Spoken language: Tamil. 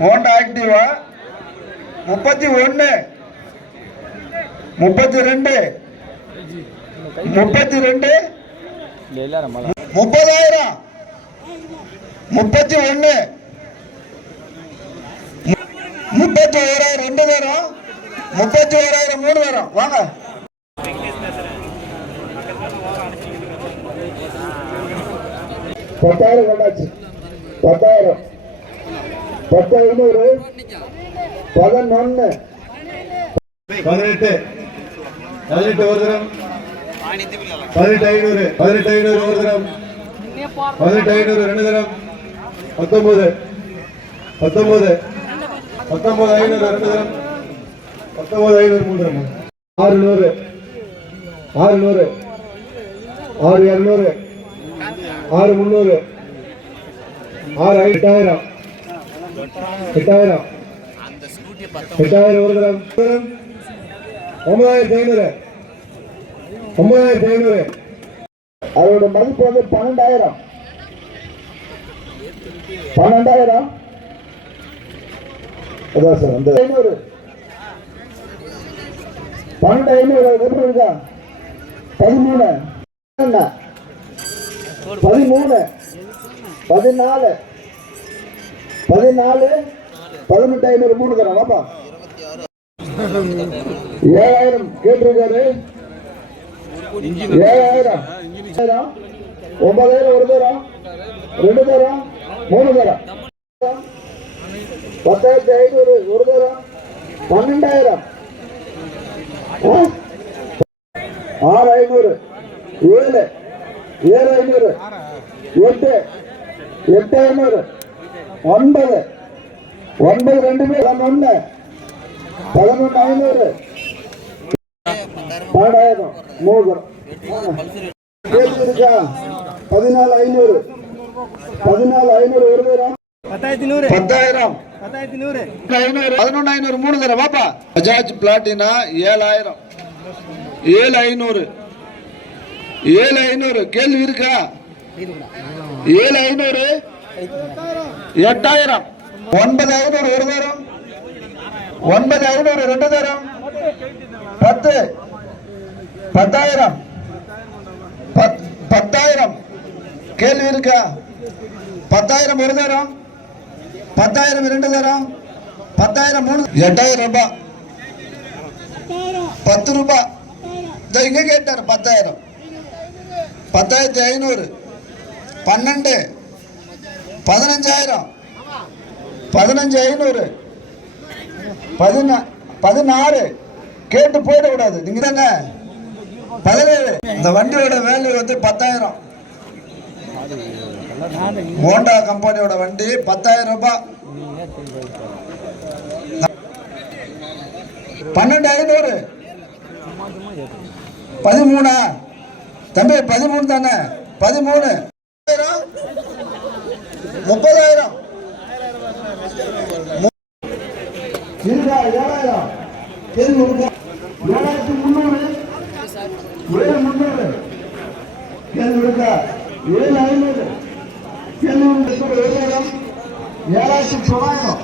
Honda Activa? முப்பத்தி ஒன்று முப்பத்தி ரெண்டு. முப்பத்தி ரெண்டு. முப்பதாயிரம். முப்பத்தி ஒன்று முப்பத்தி ஓராயிரம் ரெண்டு தரம் முப்பத்தி ஓராயிரம் மூணு தரம் வாங்க. பத்தாயிரம் கொண்டாச்சு பத்தாயிரம். பத்து ஐநூறு பதினொன்னு. பதினெட்டு. பதினெட்டு ஒரு தினம் பதினெட்டு ஐநூறு. பதினெட்டு ஐநூறு ஒரு தினம் பதினெட்டு ஐநூறு ரெண்டு தினம் பத்தொன்பது. பத்தொன்பது. பத்தொன்பது ஐநூறு ரெண்டு தினம் பத்தொன்பது ஐநூறு மூணு தினம் ஆறு நூறு ஆறு நூறு ஆறு இரநூறு. ஆறு முந்நூறு. ஆறு ஐ- எட்டாயிரம் எட்டாயிரம். எட்டாயிரம் ஒரு தரம். ஒன்பதாயிரத்தி ஐநூறு. ஒன்பதாயிரத்தி ஐநூறு. அதோட மதிப்பு வந்து பன்னெண்டாயிரம். பன்னெண்டாயிரம். அதான் சார் அந்த ஐநூறு. பன்னெண்டு ஐநூறு எப்படி இருக்கா? பதிமூணு. பதிமூணு. பதினாலு. பதினாலு பதினெட்டு ஐநூறு மூணு தரம் வாப்பா. ஏழாயிரம் கேட்டிருக்காரு. ஏழாயிரம். ஒன்பதாயிரம் ஒரு தரம் ரெண்டு தரம் மூணு தரம். பத்தாயிரத்தி ஐநூறு ஒரு தரம் பன்னெண்டாயிரம். ஆறு ஐநூறு. ஏழு. ஏழு ஐநூறு. எட்டு. எட்டு ஐநூறு. ஒன்பது. ஒன்பது ரெண்டு பேர் பதினொன்று பதினொன்று ஐநூறு. பன்னெண்டாயிரம் மூணு இருக்கா பதினாலு ஐநூறு. பதினாலு ஐநூறு ஒரு நூறு. பத்தாயிரம். பதினொன்று ஐநூறு. மூணு தரம் வாப்பா. பஜாஜ் பிளாட்டினா ஏழாயிரம். ஏழு ஐநூறு. ஏழு ஐநூறு. கேள்வி இருக்கா? ஏழு ஐநூறு. எட்டாயிரம். ஒன்பது ஐநூறு ஒரு தரம் ஒன்பது ஐநூறு ரெண்டு தரம் பத்து. பத்தாயிரம். பத்- பத்தாயிரம். கேள்வி இருக்கா? பத்தாயிரம் ஒரு தரம் பத்தாயிரம் இரண்டு தரம் பத்தாயிரம் மூணு. எட்டாயிரம் ரூபாய் பத்து ரூபாய் இங்க கேட்டார் பத்தாயிரம். பத்தாயிரத்தி ஐநூறு. பன்னெண்டு. பதினஞ்சாயிரம். பதினஞ்சு ஐநூறு பதினா பதினாறு. கேட்டு போயிடக்கூடாது. நீங்க தானே பதினேழு. இந்த வண்டியோட வேல்யூ வந்து பத்தாயிரம். ஹோண்டா கம்பெனியோட வண்டி பத்தாயிரம் ரூபாய். பன்னெண்டு ஐநூறு பதிமூணா. தம்பி பதிமூணு தானே? பதிமூணு. முப்பதாயிரம் மு- இருக்கா ஏழாயிரம் கேள்வி இருக்கா ஏழாயிரத்தி முந்நூறு ஏழு முந்நூறு கேள்வி இருக்கா ஏழு ஐநூறு கேள்வி இருக்கா ஏழாயிரம் ஏழாயிரத்தி தொள்ளாயிரம்